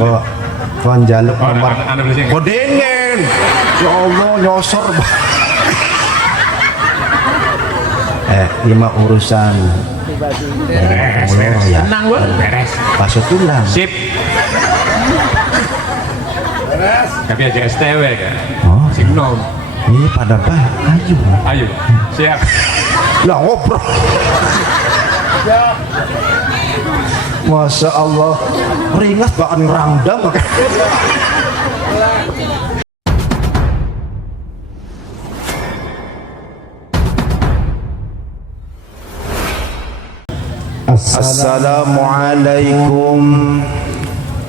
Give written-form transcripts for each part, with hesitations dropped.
kok njaluk nomor kodenen ya Allah nyosor lima urusan beres ya tenang Bu beres pasut tulang sip beres tapi aja STW kan oh sing nom ini pada ayo ayo siap lah ngobrol Masya Allah ringas bahkan ngerangdang Assalamualaikum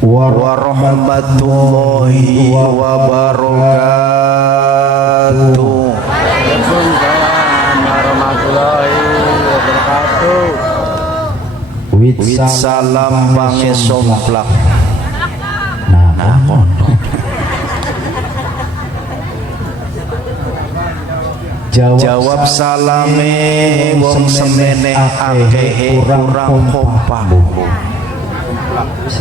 warahmatullahi wabarakatuh. Waalaikumsalam warahmatullahi wabarakatuh. Wit salam pange somplak. Nah, kono. Jawab salame wong semene akeh kurang kompak.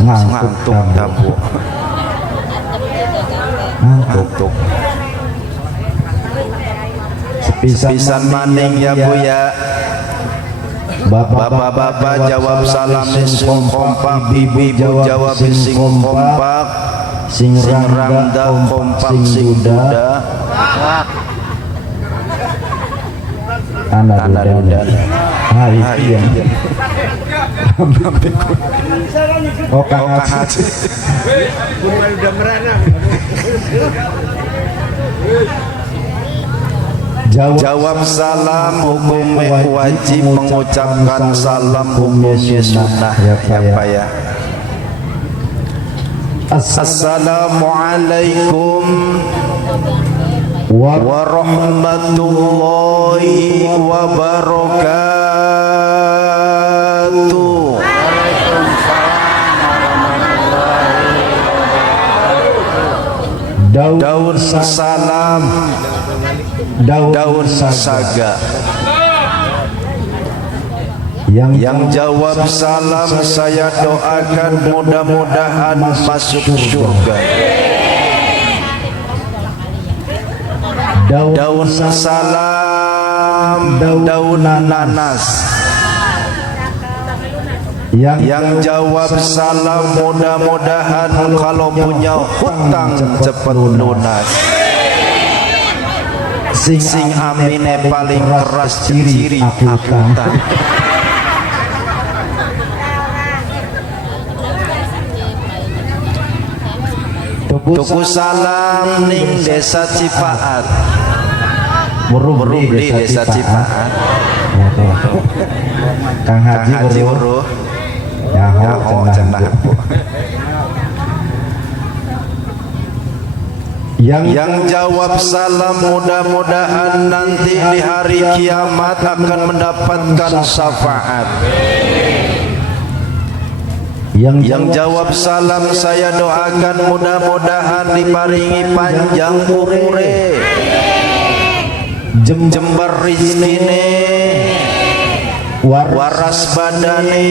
Ngantuk tabu. Ngantuk. Sepisan maning ya Bu ya. Bapak-bapak jawab salam sing kompak, ibu jawab sing kompak, sing rangda kompak sing duda. Anak duda. Hari iya. Oh Kang Haji. Udah merana. Jawab salam hukumnya wajib mengucapkan salam hukumnya sunnah ya Pak ya. Assalamualaikum warahmatullahi wabarakatuh. Daun salam daun saga yang jawab salam saya doakan mudah-mudahan masuk surga. Daun salam daun nanas yang jawab salam mudah-mudahan kalau punya hutang cepat lunas. Sing amine paling keras ciri akuntan. Tuku salam ning desa Cipaat. Weruh di desa Cipaat. Kang Haji weruh. Ya cenah Bu. Yang jawab salam mudah-mudahan nanti di hari kiamat akan mendapatkan syafaat. Yang jawab salam saya doakan mudah-mudahan diparingi panjang umure, jembar rizkine, waras badane,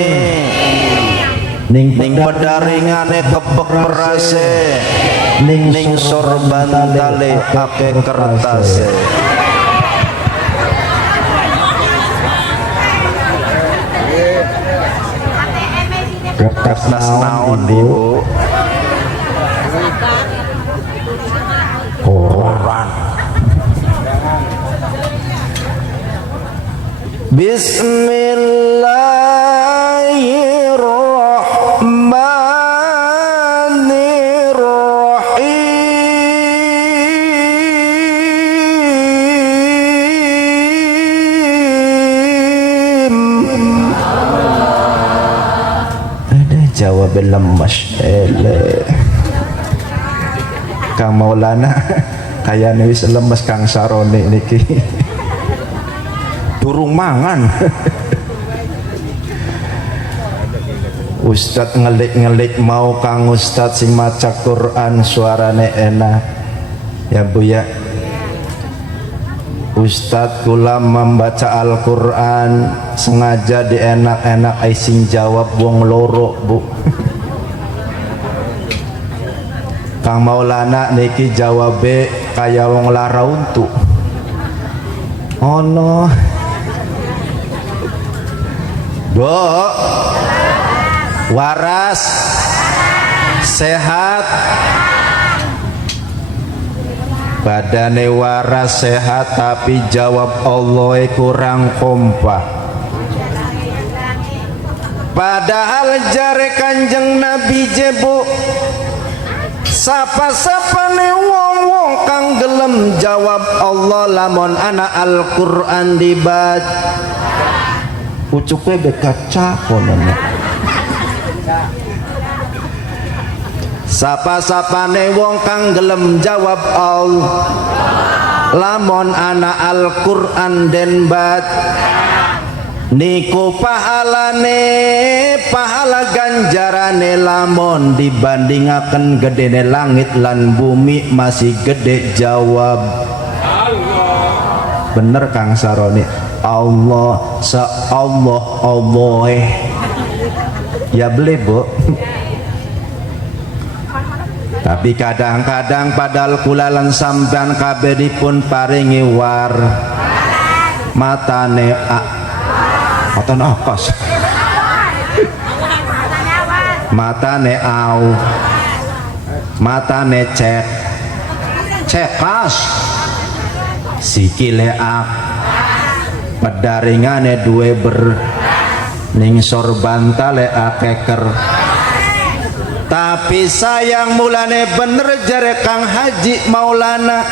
ning pedaringane kebek berase, ning sorban tale ake kertas. Kertas naon Bu? Koran. Bismillahirrahmanirrahim. Ada jawab lemas Kang Maulana kayaknya wis lemes Kang Saroni niki durung mangan. Ustadz ngelik-ngelik mau Kang Ustadz sing maca Quran suarane enak ya Bu ya. Ustadz kula membaca Al-Quran sengaja dienak-enak sing jawab wong loro Bu. Kang Maulana niki jawabe kaya wong lara untu. Ono Bu waras sehat badane waras sehat tapi jawab Allah kurang kompak. Padahal jare Kanjeng Nabi jebu sapa-sapane wong-wong kang gelem jawab Allah lamun ana Al-Qur'an dibaca ucuknya bekaca kononnya sapa-sapane wong kang gelem jawab Allah lamun ana Al-Qur'an den bat niku pahalane pahala ganjarane lamun dibandingaken gedene langit lan bumi masih gede jawab Allah. Bener Kang Saroni Allah Allah Allah ya beli Bu. Tapi kadang-kadang padahal kulalan sampean kabeh dipun paringi war matane matane akas matane au matane cekas sikile ak pedaringane duwe ber ning sorbantale akeker. Tapi sayang mulane bener jare Kang Haji Maulana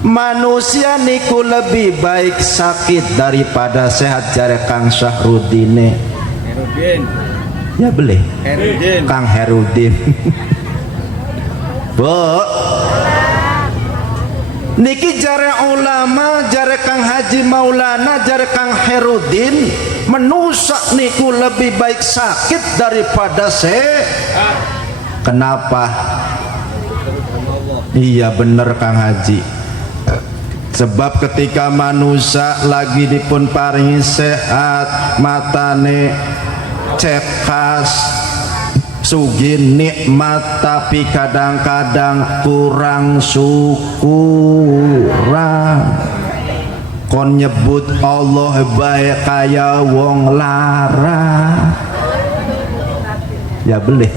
manusia niku lebih baik sakit daripada sehat jare Kang Syahrudine Herudin ya beli Herudin Kang Herudin Bu niki jare ulama jare Kang Haji Maulana jare Kang Herudin menusak niku lebih baik sakit daripada sehat. Kenapa? Iya bener Kang Haji. Sebab ketika manusia lagi dipun paringi sehat matane cekas sugih nikmat tapi kadang-kadang kurang syukuran kon nyebut Allah baik kaya wong lara ya beli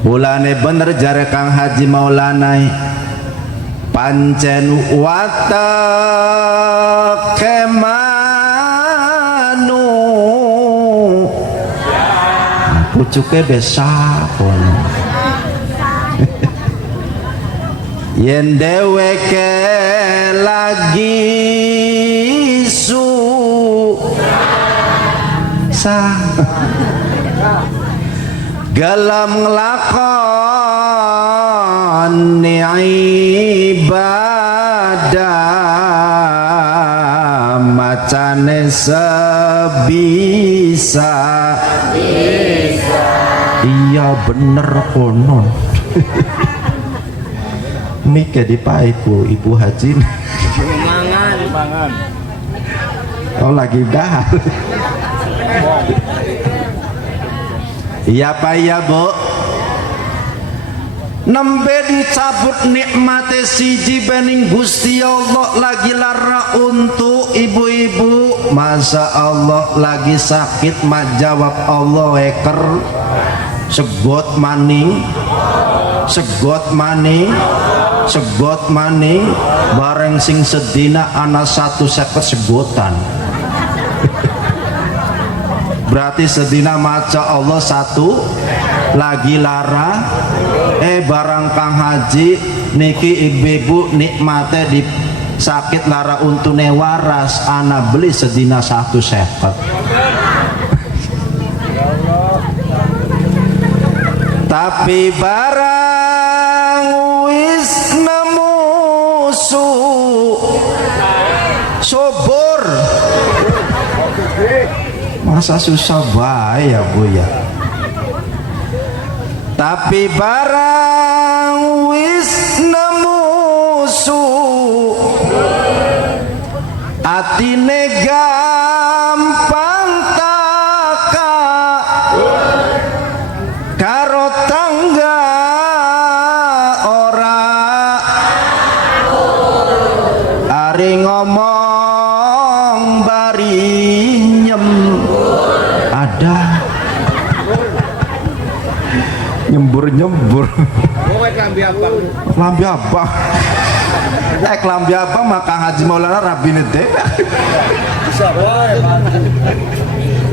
bulane bener jare Kang Haji Maulana pancen watak kemanu pucuke desa pun yen dheweke lagi galam nglakoni ibadah macane sebisa iya bener konon mike dipaiku Ibu Haji mangan oh lagi dah iya Pak iya Bu nembe dicabut nikmate siji bening Gusti Allah lagi lara untuk ibu-ibu masa Allah lagi sakit majawab Allah weker segot maning bareng sing sedina ana 150 segotan berarti sedina maca Allah satu lagi lara barang Kang Haji niki ibu-ibu nikmate di sakit lara untune waras ana beli sedina 150 tapi barang wis nemu sobor masa susah bae ya Bu ya tapi barang wis nemu atine gampang taka karo nyembur Pokoknya kelambi abang. lambi abang kelambi abang maka Haji Maulana rabine dhewe Bisa boy.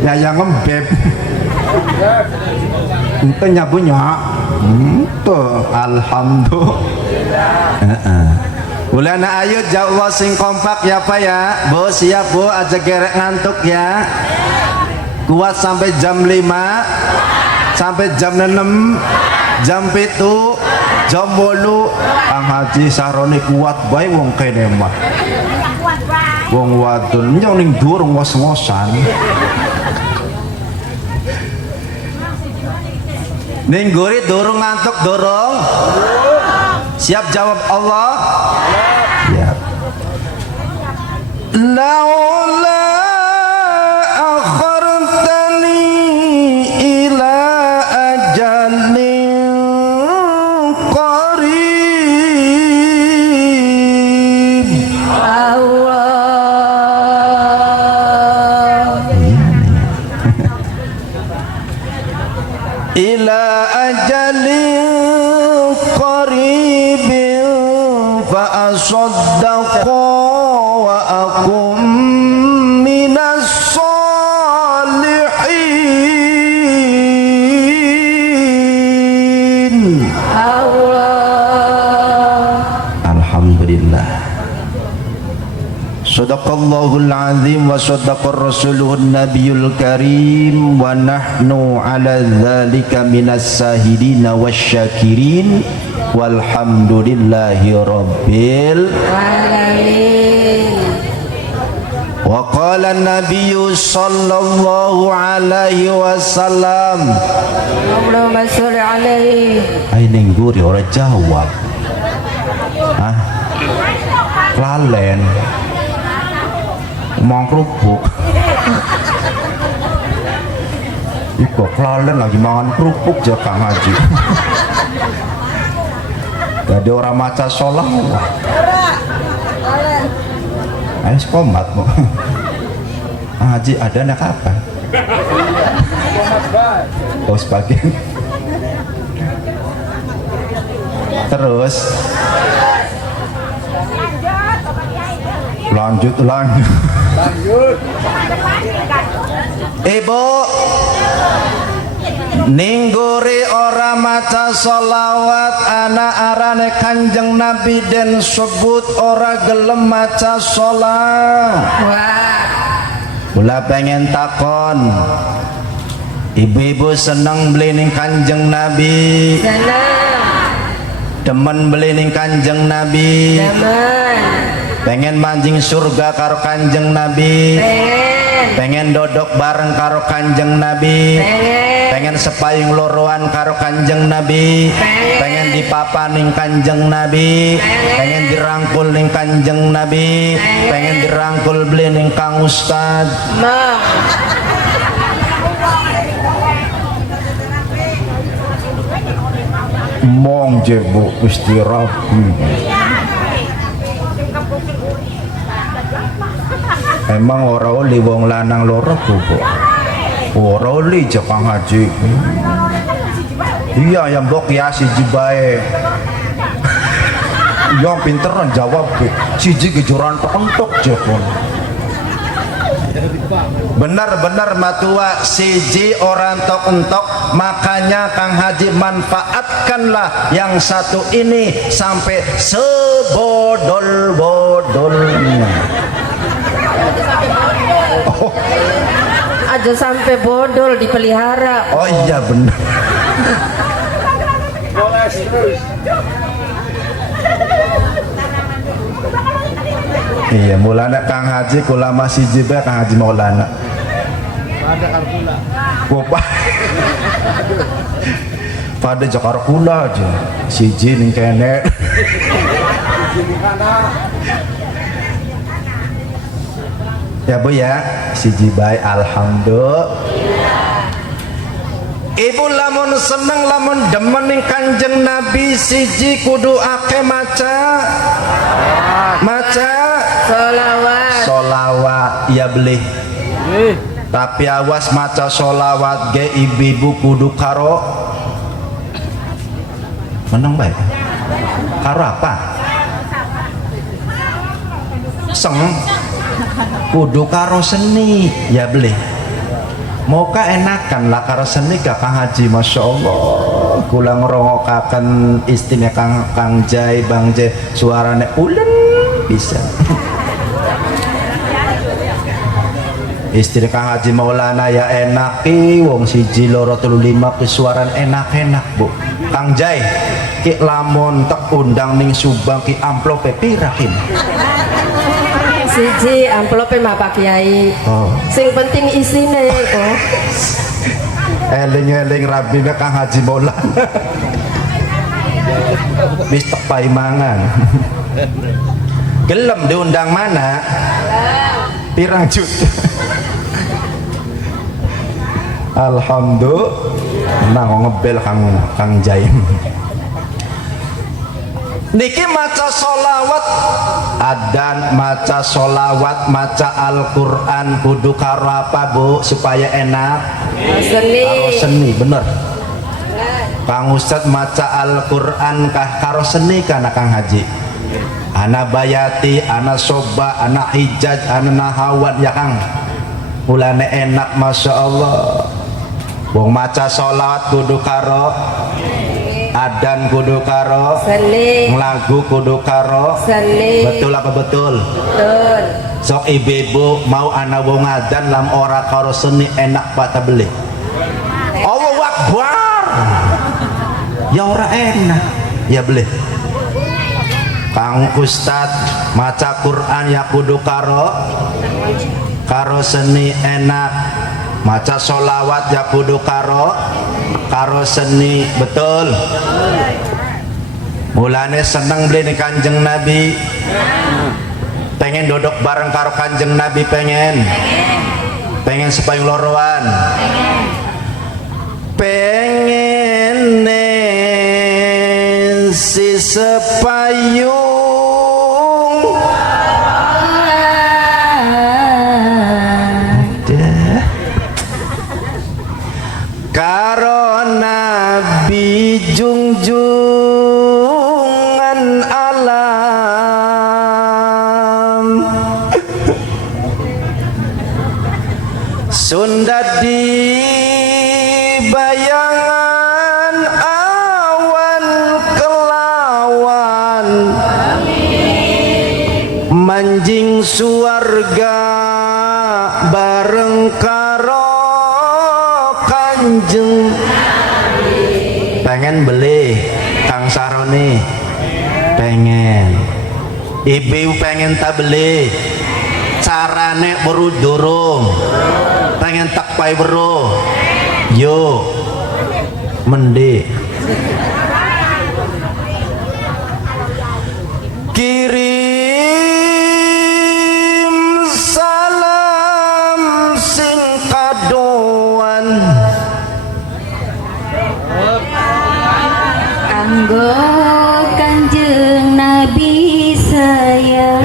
ya yang ngembeb ente nyabunya tuh alhamdulillah. Ulana ayo jawab sing kompak ya Pak ya. Bu siap Bu, aja gerek ngantuk ya. Kuat sampai jam 5, sampai jam 6, jam 7, jam 8. Kang Haji Sahroni kuat bae wong kene mah. Wong wadon nyong ning dhuwur ngos-ngosan. Ning gori durung ngantuk durung? Siap jawab Allah? Siap. Laula akhartani ila ajalin qarib. Ila ajalin qaribin fa asaddaqa wa akum minas salihin. Alhamdulillah. Sadaqallahul azim wa sadaqar rasuluhun nabiyul karim wa nahnu ala dzalika minas sahidina wasyakirin walhamdulillahi rabbil alamin. Wa qala an-nabiyyu sallallahu alaihi wasallam, Allahumma sholli alaihi. Ai ning guri ora jawab. Hah? Lalen. Mau kerupuk. Iko kelalen lagi mangan kerupuk aja Kang Haji. Gak ada orang maca sholat. Ayo komat mau. Haji ada nak kapan? Oh sebagian. Terus lanjut. Ibu ningguri ora maca sholawat anak arane Kanjeng Nabi dan sebut ora gelem maca sholat. Kula pengen takon, ibu-ibu seneng beli ning Kanjeng Nabi? Demen beli ning Kanjeng Nabi? Pengen mancing surga karo Kanjeng Nabi? Pengen dodok bareng karo Kanjeng Nabi? Pengen sepayung loroan karo Kanjeng Nabi? Pengen dipapaning Kanjeng Nabi? Pengen dirangkul ning Kanjeng Nabi? Pengen dirangkul beli ning Kang Ustad? Mong je Bu Gusti Rabbi. Emang ora oli wong lanang loro Bu. Ora oli je Kang Haji. Iya yang mbok ya siji bae. Yang pinteran jawab Bu. Siji gejoran entok je pun. Benar-benar matua siji orang entok, makanya Kang Haji manfaatkanlah yang satu ini sampai sebodol-bodolnya. Oh. Aja sampai bodol dipelihara. Oh iya benar. Iya mulana Kang Haji kula masih jiba Kang Haji Maulana. Pada karkula. Pada jakar kula aja. Siji ning kene. Ya Bu ya, siji bae alhamdulillah. Ibu lamun seneng lamun demen ning Kanjeng Nabi siji kudu ake maca solawat ya beli. Tapi awas maca solawat ge ibu-ibu kudu karo meneng baik karo apa seng kudu karo seni ya beli mau enakan lah karo seni Kang Haji Masya Allah kula ngerongokaken istine Kang Jai Bang Jai suarane ulen bisa istri Kang Haji Maulana ya enak wong siji loro telu lima ke suaran enak-enak Bu Kang Jai ki lamun tek undang ning Subang ki amplope pirakin siji amplope mah Pak Kiai sing penting isine oh eling-eling rabine Kang Haji Maulana wis tepai mangan gelem diundang mana pirang juta alhamdulillah nah ngebel Kang Jai niki maca solawat adan maca solawat maca Al-Quran kudu karo apa Bu supaya enak karo seni bener Kang Ustad maca Al-Quran karo seni kana Kang Haji ana bayati ana soba ana hijaj ana nahawat ya Kang mulane enak Masya Allah wong maca sholawat kudu karo adan kudu karo nglagu kudu karo betul apa betul sok ibu-ibu mau ana wong adan lam ora karo seni enak Pak tabeli Allahu Akbar ya ora enak ya beli Kang Ustad maca Quran ya kudu karo seni enak maca sholawat ya kudu karo seni betul mulane seneng beli nih Kanjeng Nabi pengen duduk bareng karo Kanjeng Nabi pengen sepayung loroan pengen si sepayung karo Nabi junjungan alam Sunda di bayangan awan kelawan manjing suarga bareng karo Kanjeng pengen beli Kang Saroni pengen ibu pengen tak beli carane baru durung pengen tak pai bro yo mende kirim salam sing kadoan kanggo Kanjeng Nabi sayang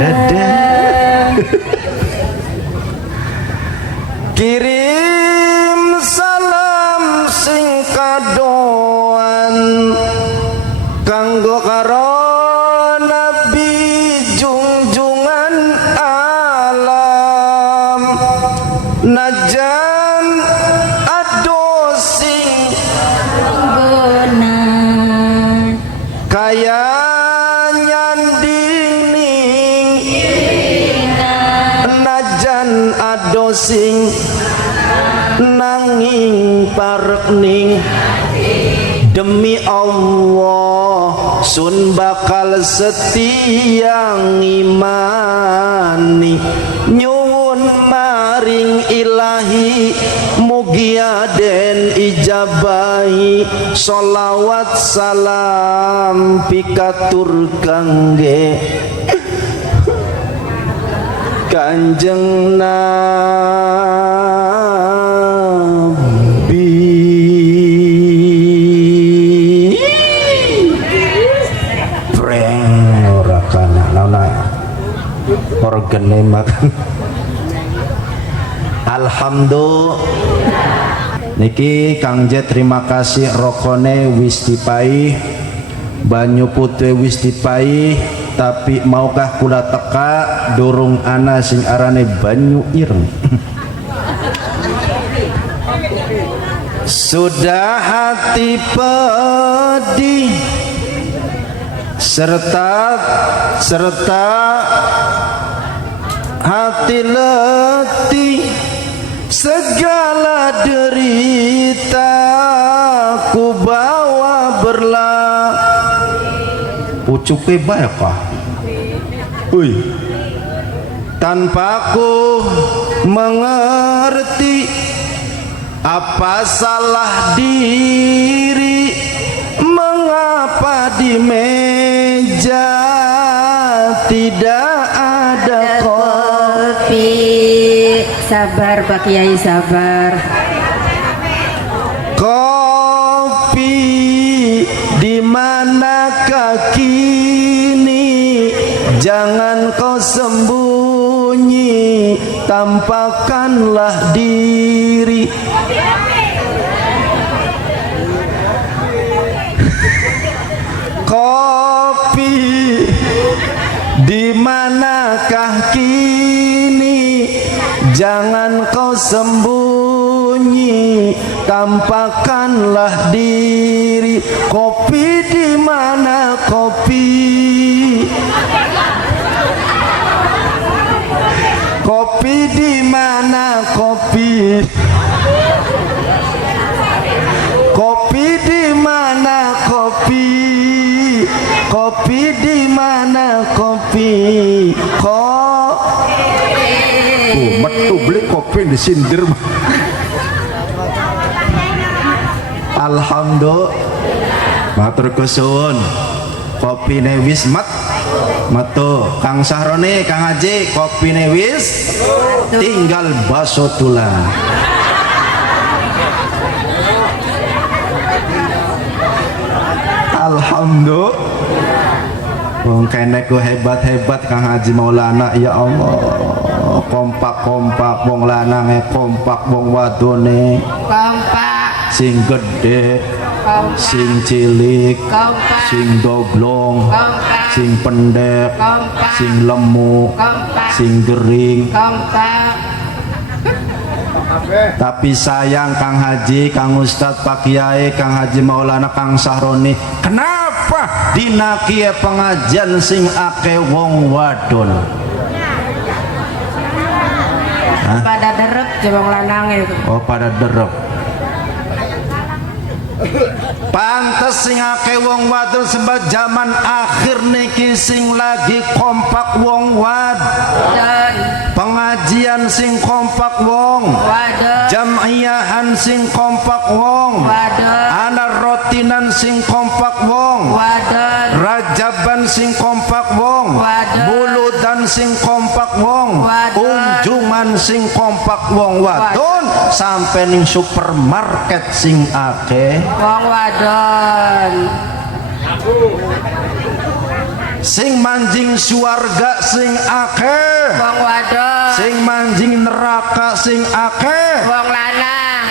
kirim salam sing kadoan kanggo karo Nabi junjungan alam najan ado sing bonan kaya nyanding ning najan ado sing nanging parek ning demi Allah sun bakal setia ngimani nyuwun maring ilahi mugi aden ijabahi sholawat salam pikatur kangge Kanjeng Nabi preng ora kana naona organe makan alhamdulillah niki Kang J terima kasih rokone wis dipai banyu putih wis dipaih tapi maukah kula teka durung ana sing arane banyu ireng. Sudah hati pedih serta hati letih, segala derita ku bawa berlah. Pucuke bae apa? Tanpa ku mengerti apa salah diri, mengapa di meja tidak ada kopi. Sabar Pak Kiai, sabar. Kopi di manakah kini? Jangan kau sembunyi, tampakkanlah diri. Kopi di manakah kini? Jangan kau sembunyi, tampakkanlah diri. Kopi di mana kopi? Kopi di mana kopi? Kopi di mana kopi? Kopi di mana kopi? Metu beli kopi disindir. Alhamdulillah. Matur kesuwun. Kopi wis metu. Kang Sahroni, Kang Haji, kopi wis tinggal baso tulang. Alhamdulillah. Wong kene ku hebat-hebat Kang Haji Maulana, ya Allah. Kompak-kompak wong lanange, kompak wong wadone. Kompak. Sing gede, Kompak. sing cilik, Kompak. sing doblong, Kompak. sing pendek, Kompak. sing lemu, Kompak. sing gering. Kompak. Tapi sayang Kang Haji, Kang Ustadz, Pak Kiai, Kang Haji Maulana, Kang Sahroni, kenapa dina kieu pengajian sing ake wong wadon? Hah? Pada derep coba lanange. Oh, pada derep. Pantes sing akeh wong wadon sebab zaman akhir niki sing lagi kompak wong Dan pengajian sing kompak wong, wadah. jamiahan sing kompak wong, Wadah. anak rotinan sing kompak wong, Wadah. rajaban sing kompak wong, Wadah. buludan sing kompak wong, Wadah. unjungan sing kompak wong wadon, sampai ning supermarket sing akeh Wong wadon. sing manjing suarga sing akeh, Wong wadon. sing manjing neraka sing akeh. Wong lanang.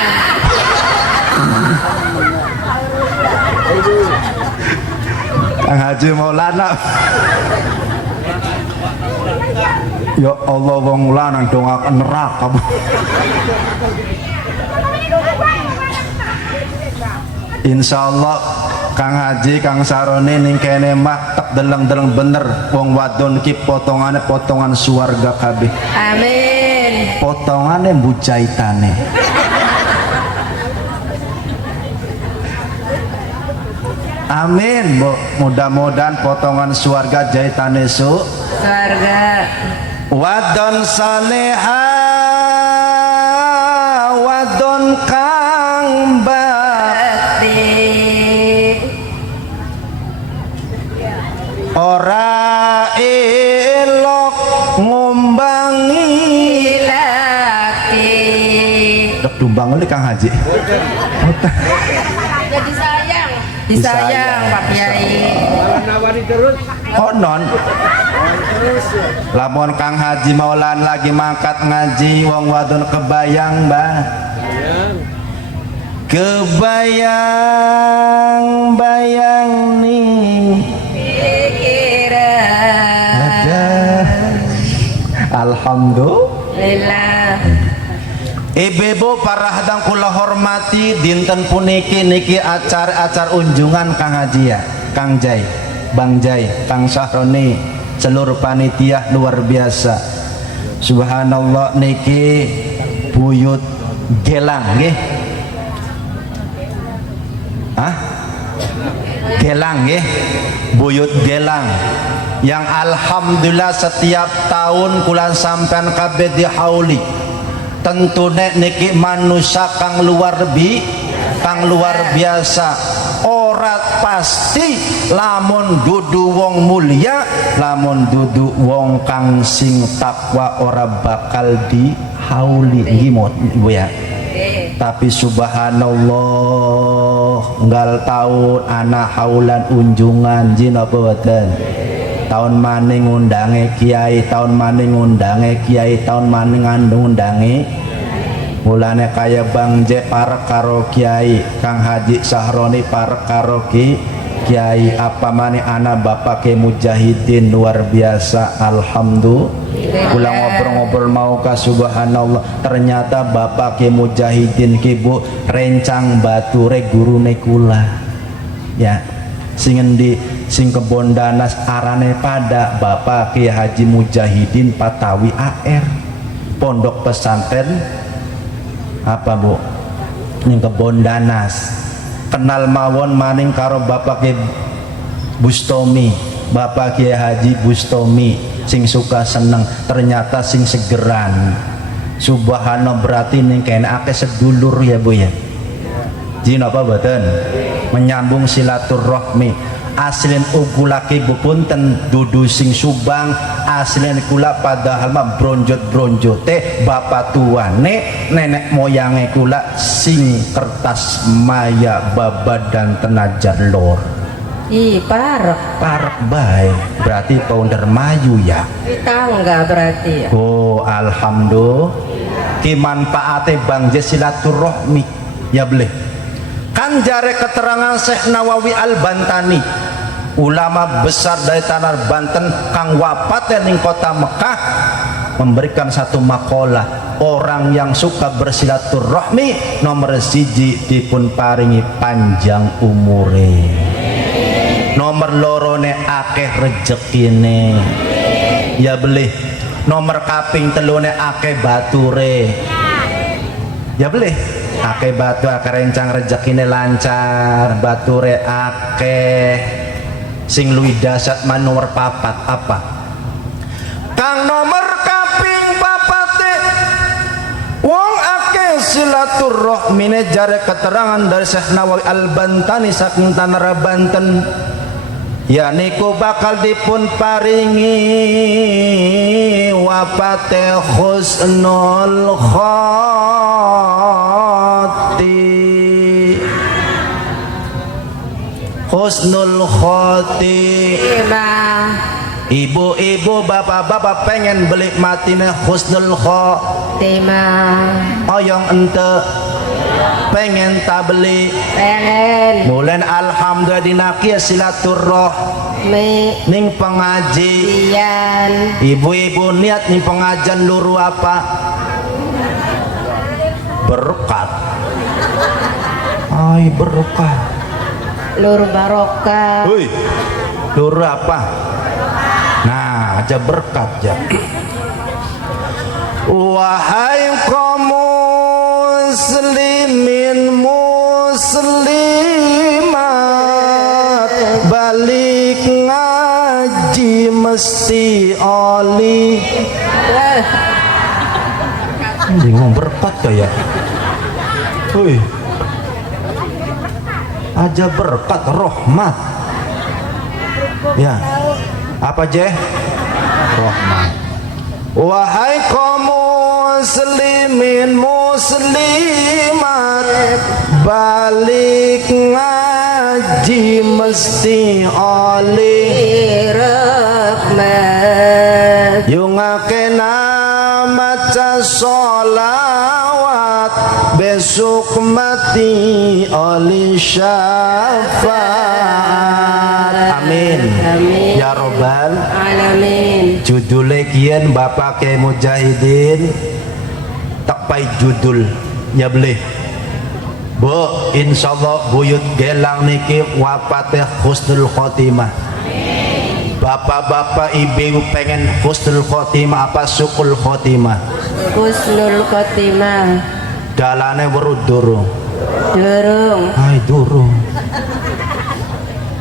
Kang Haji Maulana, ya Allah, wong lanang dongak neraka. Insyaallah Kang Haji, Kang Saroni ning kene mah tak deleng-deleng bener wong wadon ki potongane potongan suarga kabeh. Amin. Potongane bujaitane. Amin, Bu. Mudah-mudahan potongan suarga jaitane su. Surga. Wadon saleha, wadon kang bakti, ora elok ngumbangi Laki. dok dumbang oleh Kang Haji. Jadi sayang. Disayang Pak Kiai. Nawani terus. Konon lamun Kang Haji Maulan lagi mangkat ngaji wong wadon kebayang mbah, kebayang bayang nih Alhamdulillah. Ibu-ibu para hadang kula hormati, dinten puniki niki acar unjungan Kang Haji ya, Kang Jai, Bang Jai, Kang Sahroni, seluruh panitia luar biasa. Subhanallah niki buyut gelang nggih. Gelang nggih. Buyut gelang yang alhamdulillah setiap tahun kula sampean kabeh dihauli. Tentu niki manusia kang luar biasa. Ora pasti lamun dudu wong mulia, lamun dudu wong kang sing takwa ora bakal dihauli gimot Ibu ya. Tapi subhanallah nggal tahun anak haulan unjungan jin apa boten. Tahun maning ngundange kiai, tahun maning ngundange kiai, tahun maning ngundange mulane kaya Bang J parek karo kiai, Kang Haji Sahroni parek karo kiai, apa maning anak bapak ke mujahidin luar biasa. Alhamdulillah kula ngobrol-ngobrol mau ka subhanallah ternyata bapak ke mujahidin ki Bu rencang bature gurune kula ya sing endi sing kebon danas arane pada Bapak Ki Haji Mujahidin Patawi AR pondok pesantren apa Bu ning kebon danas kenal mawon maning karo Bapak Ki Bustomi, Bapak Ki Haji Bustomi sing suka seneng ternyata sing segeran. Subhanallah berarti ning kene akeh sedulur ya Bu ya. Jin apa boten menyambung silaturahmi. Aslin ukulaki bupunten dudu sing Subang aslin kula padahal mah bronjot teh bapak tuane nenek moyange kula sing kertas maya babadan tenajar lor. Ih, parek Baik berarti founder Mayu ya. Tangga berarti ya. Oh alhamdulillah ki manfaate Bang J silaturahmi ya boleh. Kan jare keterangan Syekh Nawawi Al-Bantani ulama besar dari tanah Banten kang wafat ning kota Mekah memberikan satu makalah orang yang suka bersilaturahmi nomor siji dipun paringi panjang umure, nomor lorone akeh rejekine ya belih, nomor kaping telune akeh bature ya belih, akeh batu akeh rencang rejekine lancar bature akeh sing luwih dasar man nomor papat apa kang nomor kaping papate wong akeh silaturahmine jare keterangan dari Syekh Nawawi Al-Bantani saking tanah Banten ya niku bakal dipun paringi wafate husnul khotimah. Ibu-ibu bapak-bapak pengen beli matine husnul khotimah oyong ente pengen tak beli Pengen mulen alhamdulillah dinaki silaturahmi ning pengajian. Ibu-ibu niat ning pengajian luru apa berkat ay berkah lur barokah. Woi, lur apa? Nah, aja berkat ya. Wahai kaum muslimin muslimat, balik ngaji mesti oli. Bingung berkat ya. Woi. Aja berkat rahmat ya apa je rahmat. Wahai kaum muslimin muslimat balik ngaji mesti oleh rahmat yungakena maca sholawat besok mati oleh syafaat. Amin. Amin ya robbal alamin. judulnya kian Bapak Kiai Mujahidin tepai judul ya boleh Bu, insyaallah buyut gelang niki wafate husnul khotimah. Bapak-bapak ibu pengen husnul khotimah apa sukul khotimah? Husnul khotimah. Dalane weruh durung. Durung. Hai durung.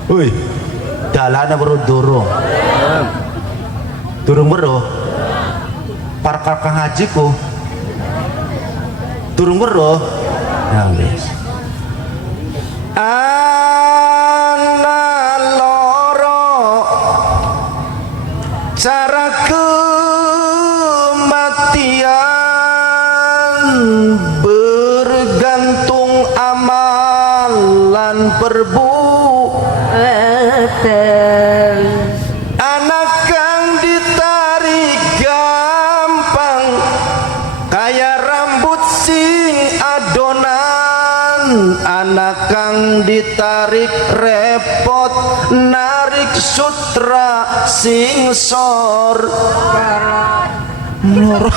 Woi. Dalane weruh durung. Durung weruh. Parkar Kang Haji ku. Durung weruh. Ya wis. Ana loro cara kematian bergantung amalan perbuatan. Anak kang ditarik gampang kaya rambut sing adonan, anak kang ditarik repot narik sutra sing sor loro.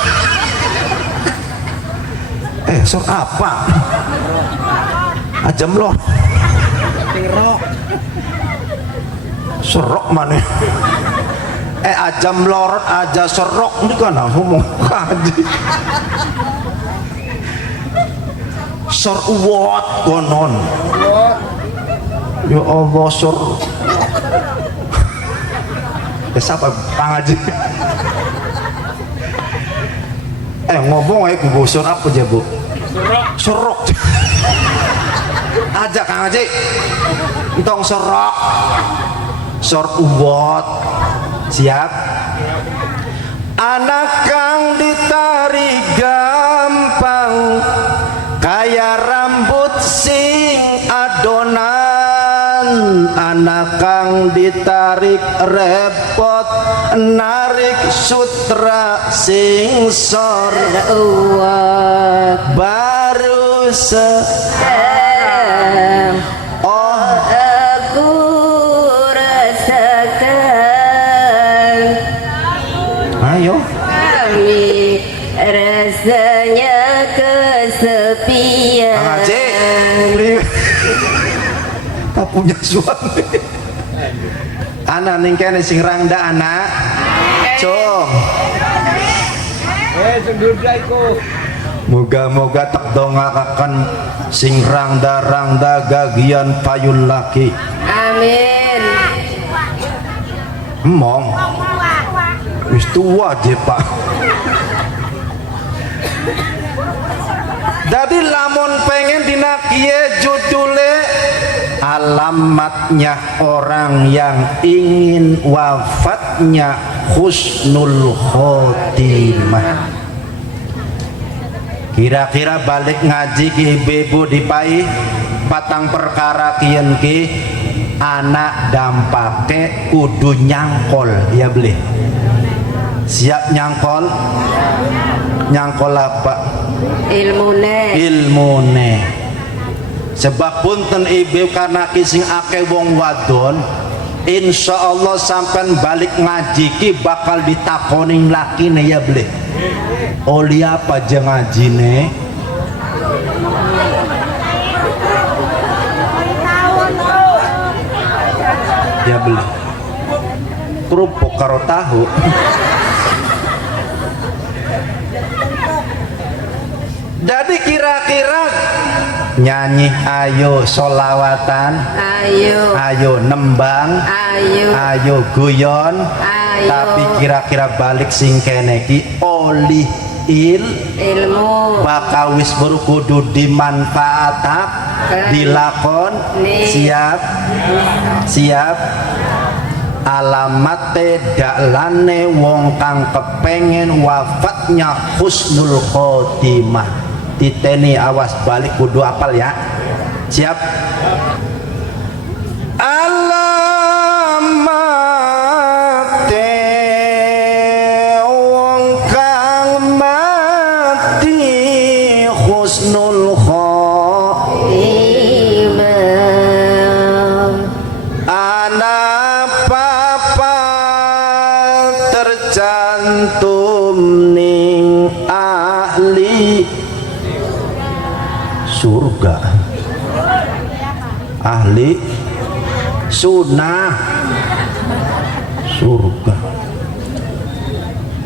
Sor apa? Ajam lor. Serok mana? Ajam lorot aja serok ini kan ngomong kaji. Sor uwot konon. Ya Allah sor. Siapa pangaji? Ngomong gue sor apa aja Bu? Serok. Aja Kang Haji. Entong serok. Sor uwot. Siap. Anak kang ditarik gampang kaya rambut sing adonan, anak kang ditarik repot narik sutra sing sor baru Aku rasakan. Ayo. Kami rasanya kesepian. Kang Haji, tak punya suami. Anak ning kene sing rangda anak. Cung. Sendudaiku. Moga-moga tak dongakakan sing rangda-rangda gagian payul laki. Amin. Emong. Wis tua je Pak. Jadi lamun pengen dina kiye judule alamatnya orang yang ingin wafatnya husnul khotimah. Kira-kira balik ngaji ki ibu di pai patang perkara kian ki anak dampake kudu nyangkol ya beli. Siap nyangkol? Nyangkol apa? Ilmune. Sebab punten ibu karena kising ake wong wadon, insya Allah sampai balik ngaji ki bakal ditakoning laki nih ya beli. Oli apa aja ngaji nih? Ya beli. Kerupuk karo tahu. Jadi kira-kira nyanyi ayo solawatan, ayo nembang, ayo guyon, tapi kira-kira balik sing kene ki oli ilmu bakawis baru kudu dimanfaat dilakon. Siap alamate daklane wong kang kepengen wafatnya husnul khotimah. Titeni awas balik kudu apal ya. Siap. Alamate wong kang mati husnul khotimah. Ana papa terjadi ahli sunnah surga.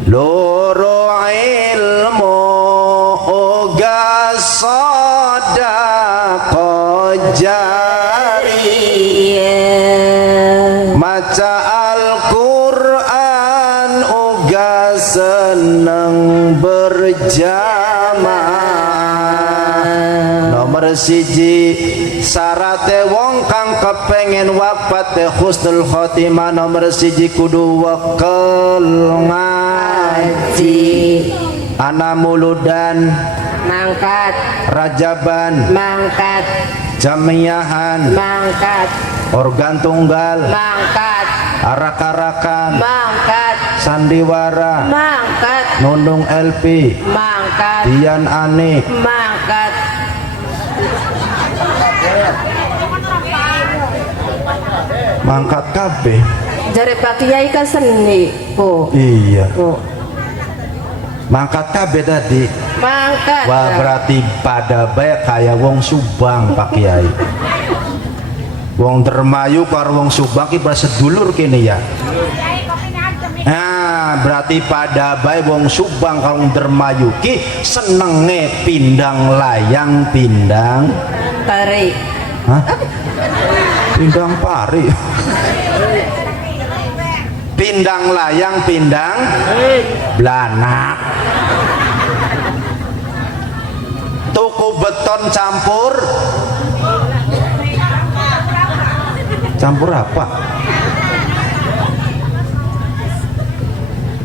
Loro ilmu uga sedekah jariyah, maca Al-Qur'an uga seneng berjamaah. Nomor siji syarate wong kang kepengen wafat husnul khotimah, nomor siji kudu wekel ngaji. Ana muludan mangkat, Rajaban mangkat, jamiahan mangkat, organ tunggal mangkat, arak-arakan mangkat, sandiwara mangkat, nundung LP mangkat, Dian Anik mangkat. mangkat kabeh. Jare Pak Kiai ka seni po. Iya Po. mangkat kabeh tadi. Mangkat. Wah berarti pada baik kayak wong Subang Pak Kiai. Wong Dermayu karo wong Subang ki sedulur kene ya. Nah berarti pada baik wong Subang karo wong Dermayu ki senenge pindang layang pindang Tarik. hah? Pindang pari. Pindang layang pindang blanak. Tuku beton campur apa?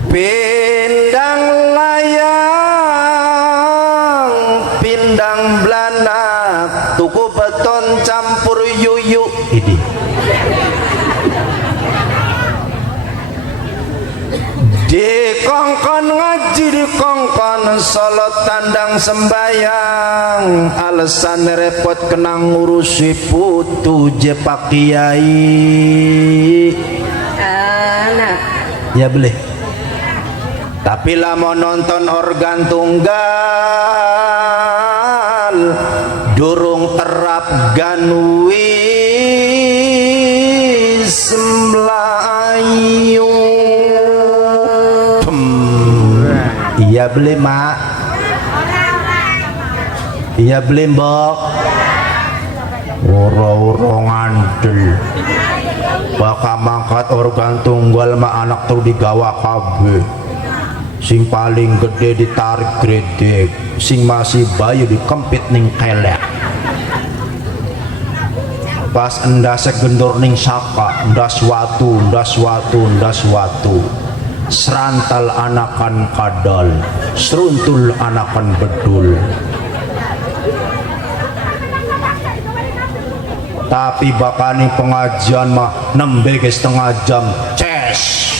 Pindang layang pindang blanak, tuku beton campur yuyu. Ini dikongkon ngaji, dikongkon salat tandang sembayang, alasan repot kena ngurusi putu je Pak Kiai. Anak. Ya boleh, tapi lah mau nonton organ tunggal durung terap ganwis Melayu. Iya beli mak, iya beli mbok. Ora-ora ngandel bakal mangkat organ tunggal mak anak tuh digawa kabeh. Sing paling gede ditarik gredek, sing masih bayi dikempit ning kelek. Pas endase gendor ning saka, ndas watu, ndas watu, ndas watu. Serantal anakan kadal, seruntul anakan bedul. Tapi bakani pengajian mah nembe ke setengah jam ces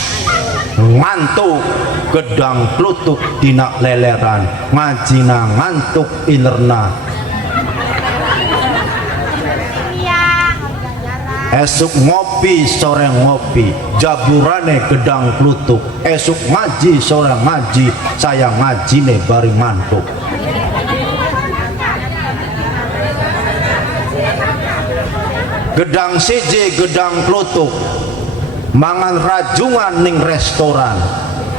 ngantuk gedang klutuk dina leleran ngajina ngantuk ilerna. Esuk ngopi sore ngopi jaburane gedang klutuk, esuk ngaji sore ngaji, saya ngaji ne bari ngantuk. Gedang siji gedang klutuk mangan rajungan ning restoran,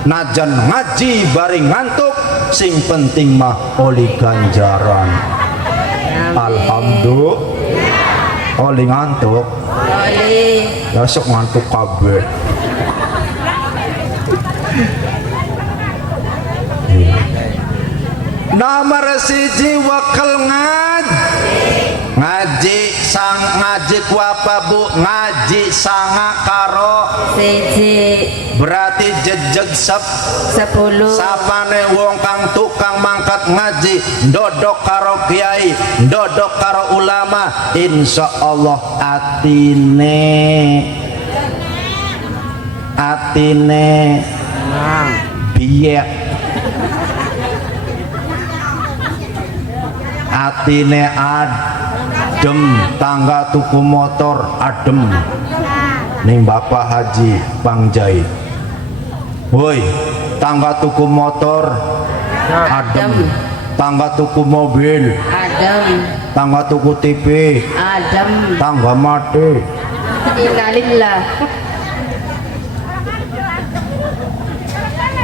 najan ngaji bari ngantuk, sing penting mah oli ganjaran. Alhamdulillah oli ngantuk. Oli. Besok ngantuk kabeh. Nomor siji wakil ngaji sang ngaji ku apa bu? Ngaji sanga karo Siji. berarti jejeg 10. sapane wong kang tukang mangkat ngaji ndodok karo kiai, ndodok karo ulama, insya Allah atine biek, atine adem, tangga tuku motor adem ning Bapak Haji Pangjai. Woi, tangga tuku motor adem, tangga tuku mobil Adam. Tangga tuku TV. Adam. Tangga mati. Innalillah.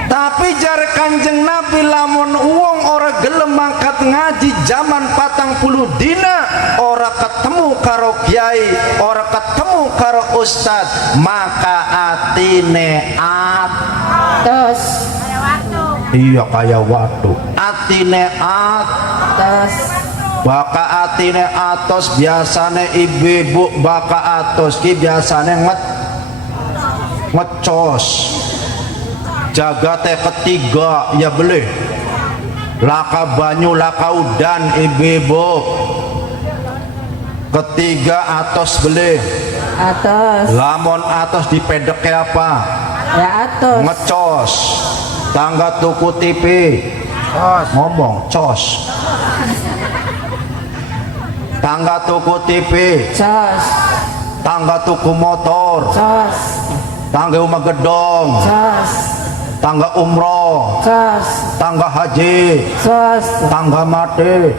Tapi jar Kanjeng Nabi lamun uang ora gelem mangkat ngaji zaman 40 dina ora ketemu karo kiai, ora ketemu karo ustad, maka atine Tos. iya kaya watu. Atine Tos. baka atine atos biasane ibu-ibu baka atos ki biasane ngecos. Jagate ketiga ya beli laka banyu laka udan ibu-ibu. Ketiga atos beli Atos. lamun atos dipedeke apa Ya atos. ngecos. Tangga tuku TV ngomong cos. Tangga tuku TV, Sos. tangga tuku motor, Sos. tangga rumah gedong, Sos. tangga umroh, Sos. tangga haji, Sos. tangga mati.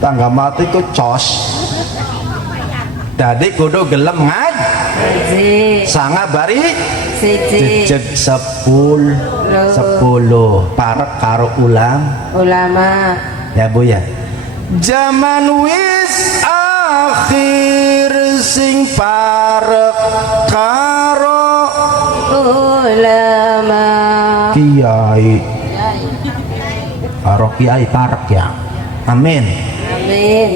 Tangga mati ku cos. Jadi kudu gelem Siji. sanga bari Siji. jejeg 10 parek karo Ulama. ya Bu ya. Zaman wis akhir sing parek karo Ulama. kiai karo kiai parek ya. Amin. Amin.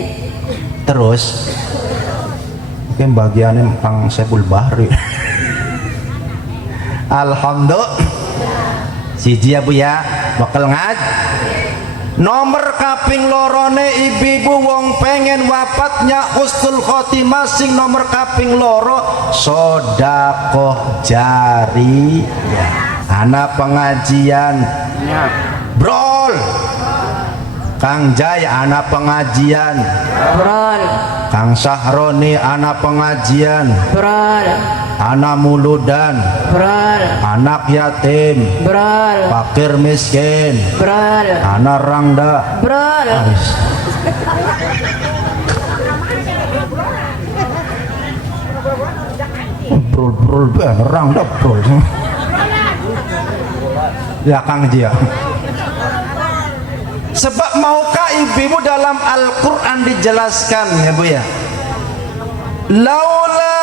Terus mungkin bagiannya Kang Sebul Bahri. Alhamdulillah siji ya Bu ya bakal nomor kaping lorone ibu-ibu wong pengen wafatnya husnul khotimah sing nomor kaping loro sodakoh jari ya. Anak pengajian brol Kang Jai anak pengajian, Brol. Kang Sahroni anak pengajian, Brol. anak muludan, Brol. anak yatim, Brol. fakir miskin, Brol. anak rangda. Brol. Brol rangda brol. Ya Kang Jia. Sebab maukah ibu dalam Al-Quran dijelaskan ya Bu ya, laula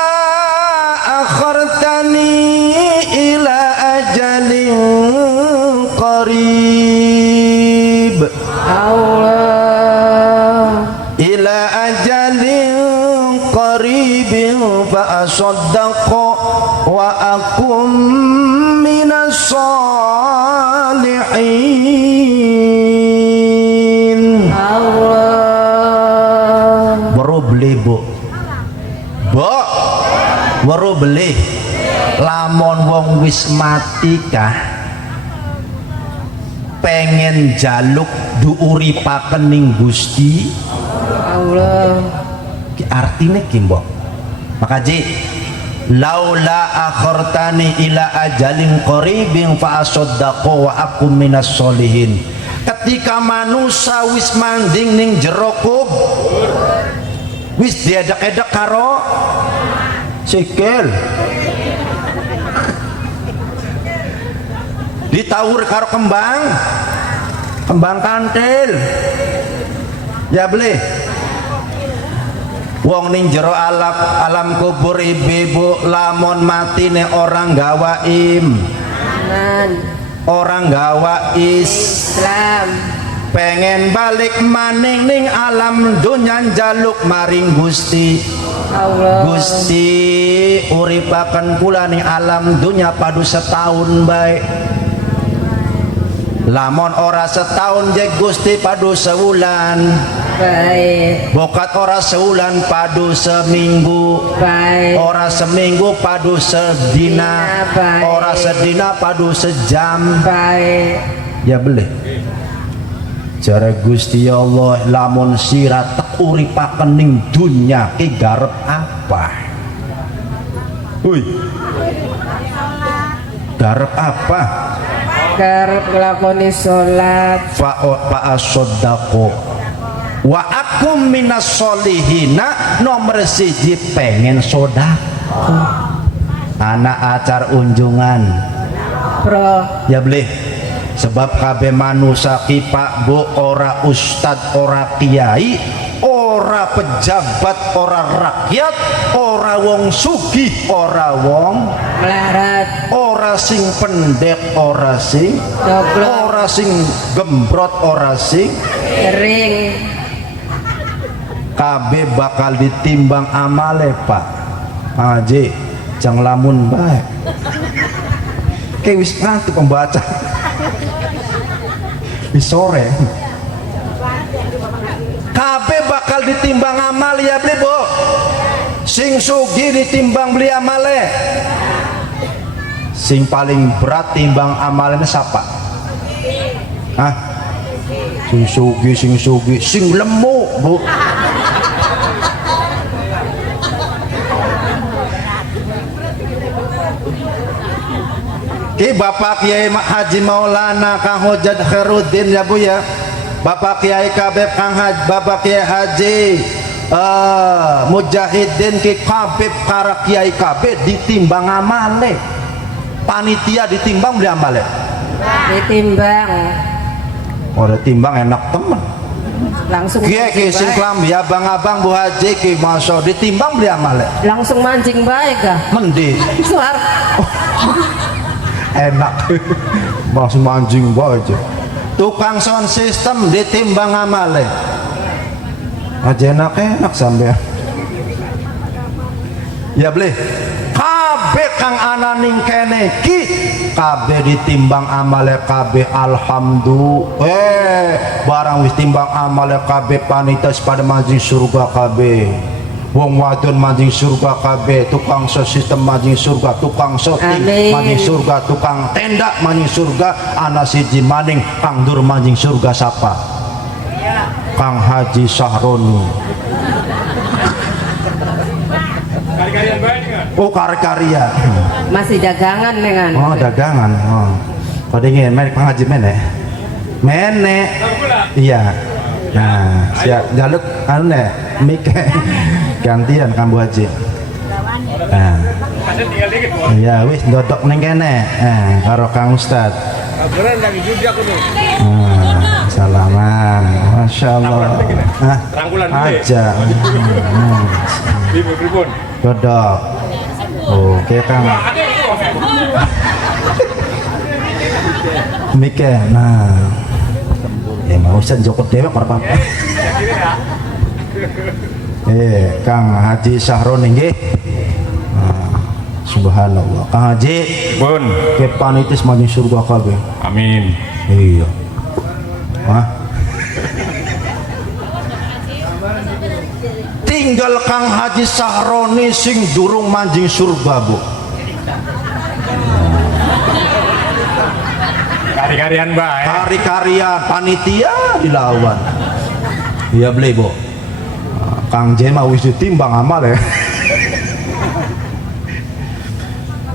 akhartani ila ajalin qarib Allah. ila ajalin qaribin fa asaddaqa wa akum minas salihin. Allah. Baru beli Bu, baru beli lamun wong wis mati kah pengen jaluk duuripaken ning Gusti Allah. artine ki mbok maka ji laula akhartani ila ajalin qaribin fa asaddaqu wa akum minas solihin. Ketika manusia wis manding ning jero kubur wis diedek-edek karo sikil ditawur karo kembang kantil ya beli wong ning jero alam kubur ibu-ibu lamun matine orang gawaim Iman. orang gawa Islam pengen balik maning ning alam dunya jaluk maring Gusti Allah. Gusti uripaken kula ning alam dunya padu setahun baik lamun ora setahun je Gusti padu sewulan Baik. bokat ora sewulan padu seminggu Baik. ora seminggu padu sedina Baik. ora sedina padu sejam Baik. ya boleh jare Gusti Allah lamun sira tek uripaken ning dunya ki garep apa garep apa karep nglakoni salat fa asodako wa akum minas solihina. Nomor siji pengen sodako, anak acar unjungan bro ya boleh, sebab kabeh manusia ki Pak Bu, ora ustad, ora kiai, ora pejabat, ora rakyat, ora wong sugih, ora wong melarat ora sing pendek, ora sing goblok ora sing gembrot, ora sing kering kabeh bakal ditimbang amale Pak Haji. Jang lamun bae kayak wis ngantuk pembaca di sore kabeh bakal ditimbang amal ya beli Bu. Sing sugi ditimbang beli amale, sing paling berat timbang amalnya siapa? Hah? Sing sugi sing lemu Bu. Ki Bapak Kiai Haji Maulana Kang Hojat Khairuddin ya Bu ya, Bapak Kiai Kabeb Kang Haji, Bapak Kiai Haji Mujahidin Ki Kabeb para Kiai Kabeb ditimbang amale, panitia ditimbang beli amale, ditimbang orang timbang enak temen. langsung Kiai sing klambi abang-abang Bu Haji Ki Masya ditimbang beli amale, langsung mancing baik kah mending suar enak masih mancing aja. Tukang sound system ditimbang amale aja enak sampai ya boleh kabeh kang ananing kene ki kabeh ditimbang amale kabeh. Alhamdulillah barang wis timbang amale kabeh panitia pada mancing surga kabeh, wong wadon mancing surga kabeh, tukang sistem mancing surga, tukang shooting mancing surga, tukang tenda mancing surga, ana siji maning kang dur mancing surga siapa? Kang Haji Sahroni. Kari-karian baik kan? Oh karya masih dagangan dengan oh dagangan. Oh pada ingin main Kang Haji mene iya. Nah siap jaluk ane mike gantian Kang Bu Haji. Nah Tinggal dikit Bu. iya wis dodok neng kene karo Kang Ustad. Keren lagi jujak aku nih. Salaman Masya Allah. Rangkulan dulu ya? Aja Pripun? dodok. Oke Kang mike. Nah ya mau usah jokot dewek apa Kang Haji Sahroni nggih. Subhanallah Kang Haji Bun. ke panitis mancing surga kabeh. Amin. Iya. Tinggal Kang Haji Sahroni sing durung mancing surga Bu. Kari-karian baik. Kari-karian panitia dilawan. Iya beli Bu. Kang Jema wis ditimbang amal ya.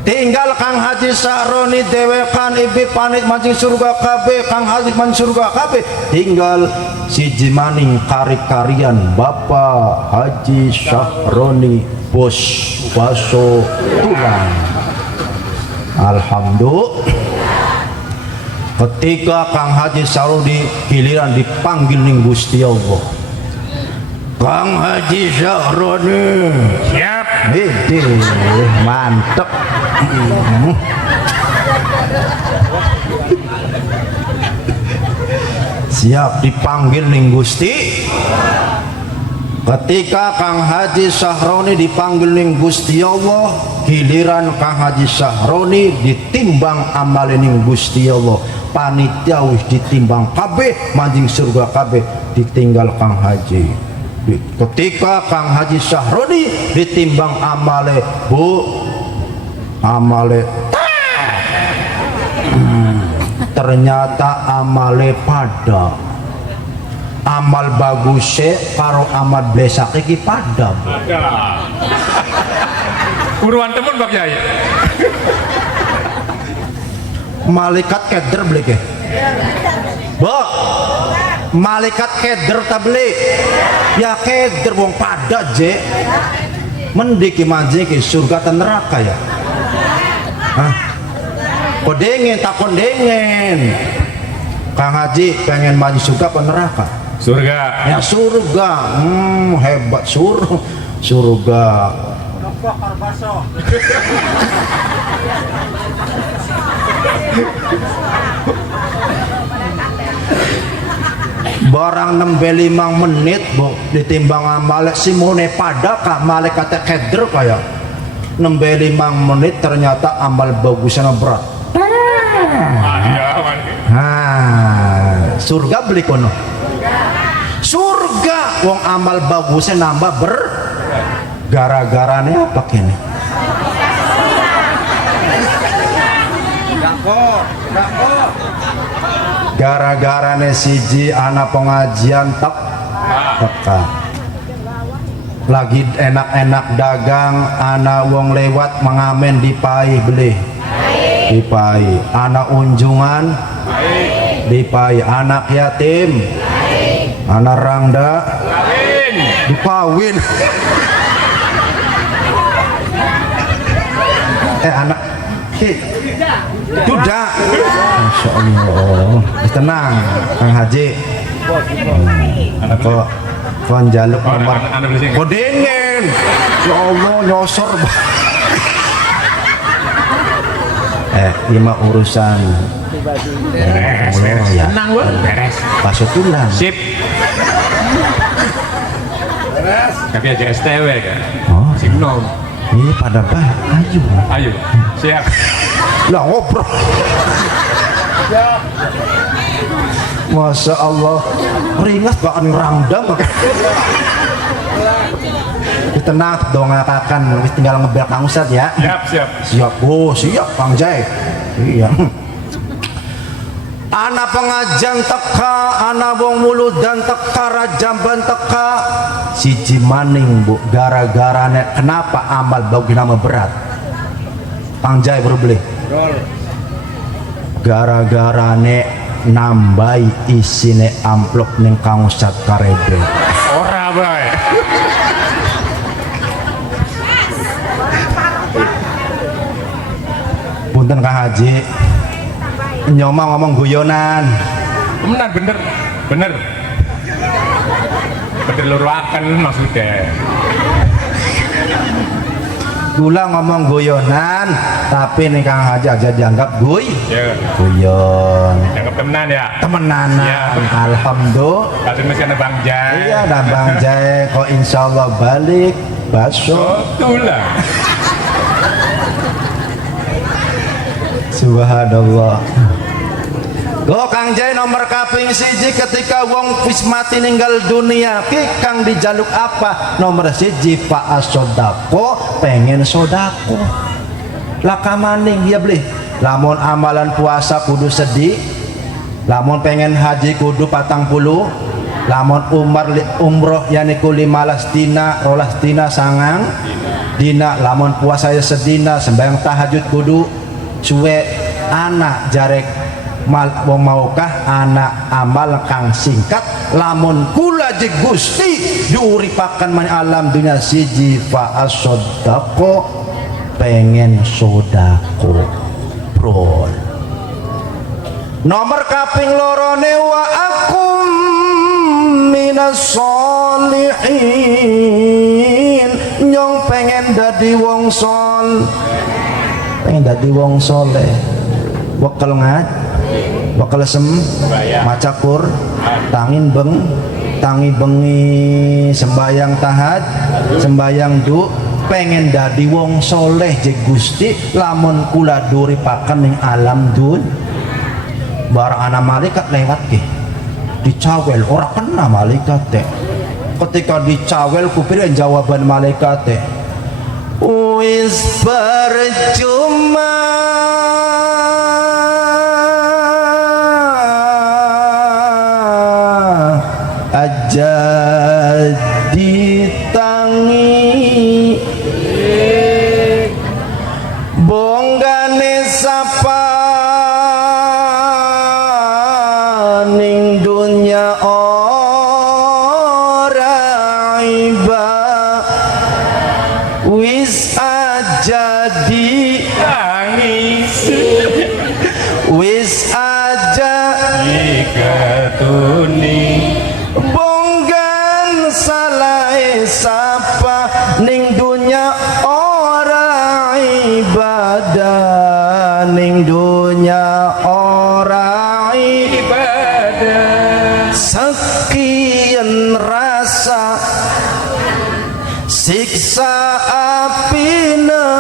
Tinggal Kang Haji Sahroni dewekan ibi panit mancing surga KB, Kang Haji mancing surga KB. Tinggal siji maning kari-karian Bapak Haji Sahroni Bos Baso Tulang. Alhamdulillah. Ketika Kang Haji Sahroni giliran dipanggil ning Gusti Allah. Kang Haji Sahroni Siap. mantep. Siap dipanggil ning Gusti. Ketika Kang Haji Sahroni dipanggil ning Gusti Allah, giliran Kang Haji Sahroni ditimbang amale ning Gusti Allah. Panitia wis ditimbang kabeh, mancing surga kabeh, ditinggal Kang Haji. Ketika Kang Haji Sahroni ditimbang amale Bu, amale ternyata amale pada amal bagusnya karo amal blesake iki pada Bu. Ada. Buruan temen Pak Yai. malaikat keder beli ke bo malaikat keder tak beli ya keder wong pada je mendiki manje ke surga dan neraka ya hah kodengen tak kodengen Kang Haji pengen maju surga apa neraka Surga. ya surga hebat surga barang 65 menit bu ditimbang amalek simone pada kak malaikat keder kayak 65 menit ternyata amal bagusnya berat Iya, man. nah surga beli kono surga wong amal bagusnya nambah gara-garanya apa kini gara-garanya siji anak pengajian teka lagi enak-enak dagang anak wong lewat mengamen dipai beli dipai anak unjungan dipai anak yatim anak rangda dipawin anak duda Masya Allah tenang Kang Haji kok jaluk nomor kodengen ya Allah nyosor lima urusan Beres. ya Tenang, Bu. Beres. pasut tulang Sip. Tapi aja STW kan. oh Simnom. ini pada apa ayo Ayo. Siap. lah ngobrol Masya Allah ringas bahkan rangdam tenang dong ngatakan tinggal ngebel Kang Ustad ya Siap. siap oh siap Kang Jai iya anak pengajian teka anak wong mulut dan teka rajamban teka siji maning bu gara-garanya kenapa amal bagi nama berat Kang Jai baru beli gara-garane nambai isine amplop ning Kang Ustad karebe Ora, Bay. punten Kang Haji nyoma ngomong guyonan Benar, bener. Bener loro akan maksudnya. gula ngomong guyonan tapi nih Kang Haji aja dianggap Ya. guyon Yang temenan ya. temenanan Ya. alhamdulillah Katanya masih ada Bang Jai. iya dan Bang Jai kok insya Allah balik baso Tulah. subhanallah Go Kang Jai nomor kaping siji ketika wong wis mati ninggal dunia ki Kang dijaluk apa nomor siji Pak Sodako pengen sodako laka maning ya beli lamun amalan puasa kudu sedih lamun pengen haji kudu 40 lamun umroh yaniku 15 dina 12 dina sangang dina lamun puasa sedina sembahyang tahajud kudu cuek anak jarek wong maukah anak amal kang singkat lamun kula je Gusti diuripakan man alam dunia siji fa as-sodako pengen sodako bro nomor kaping lorone wa akum minas solihin nyong pengen dadi wong pengen dadi wong soleh wakal ngat bakal sem maca Qur tangi bengi sembayang tahad sembayang du pengen dadi wong soleh je Gusti lamun kula duripaken ning alam dun barang anak malaikat lewat ke dicawel ora kena malaikat teh ketika dicawel kupirin jawaban malaikat teh wis percuma aja ditangi bonggane sapa siksa apina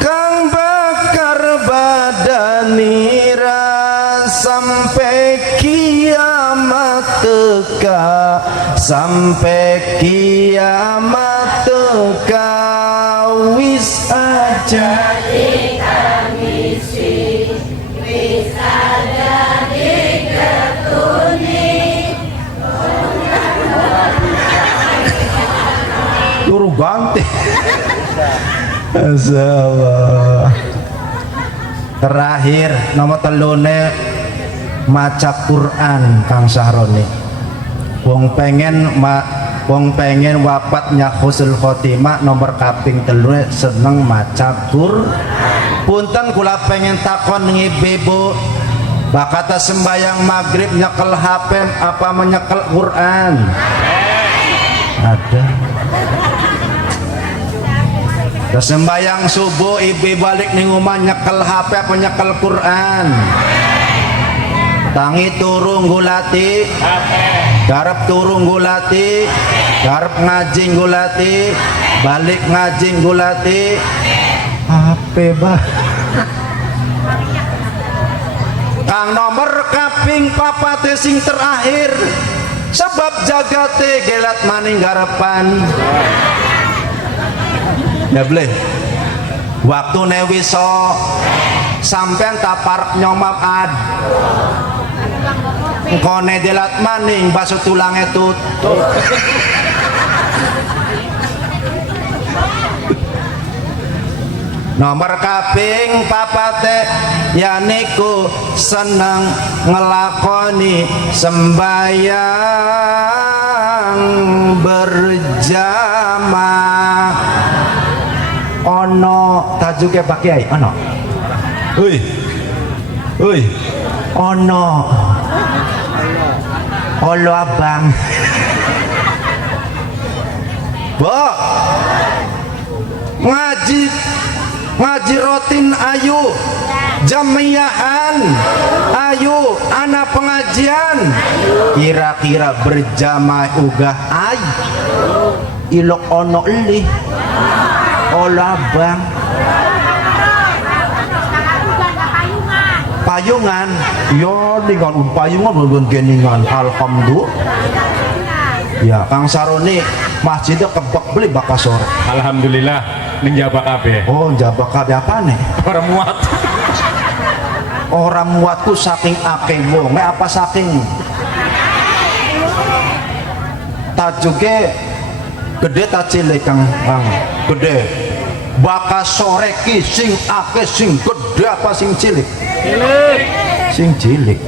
kang bakar badanira sampai kiamat teka, sampai kiamat teka. Wis aja turu ganti. Masyaallah. Terakhir nomor telune maca Quran Kang Sahroni. Wong pengen wafatnya husnul khotimah nomor kaping telune seneng maca Quran. Punten kula pengen takon ibu bakata sembayang maghrib nyekel HP apa menyekel Quran? Ada. Terus sembayang subuh ibu balik ning omah nyekel HP apa nyekel Quran? Tangi turung gulati, garap turung gulati, garap ngaji gulati, balik ngaji gulati. HP bah. Kang nomor kaping papate sing terakhir sebab jagate gelat maning garepan. Ya boleh. Waktu newiso sampean tapar nyomap ad. Kone gelat maning baso tulangnya tutup. Nomor kaping papate yaniku seneng ngelakoni sembayang berjamaah. Ono tajuke Pak Kiai ono. Hoi ono olo abang Bok ngaji rutin ayu jamiahan ayu anak pengajian kira-kira berjamaah ugah ay ilok ono elih olah bang payungan yo dengan payungan belum geningan alhamdulillah ya Kang Saroni masjidnya kebak beli bakal sore Alhamdulillah ning jabak kabeh. oh jabak kabeh apa nih Orang muat. orang muatku saking akeh wong apa saking tajuke gede tak cilik Kang gede bakal sore ki sing akeh sing gede apa sing cilik sing cilik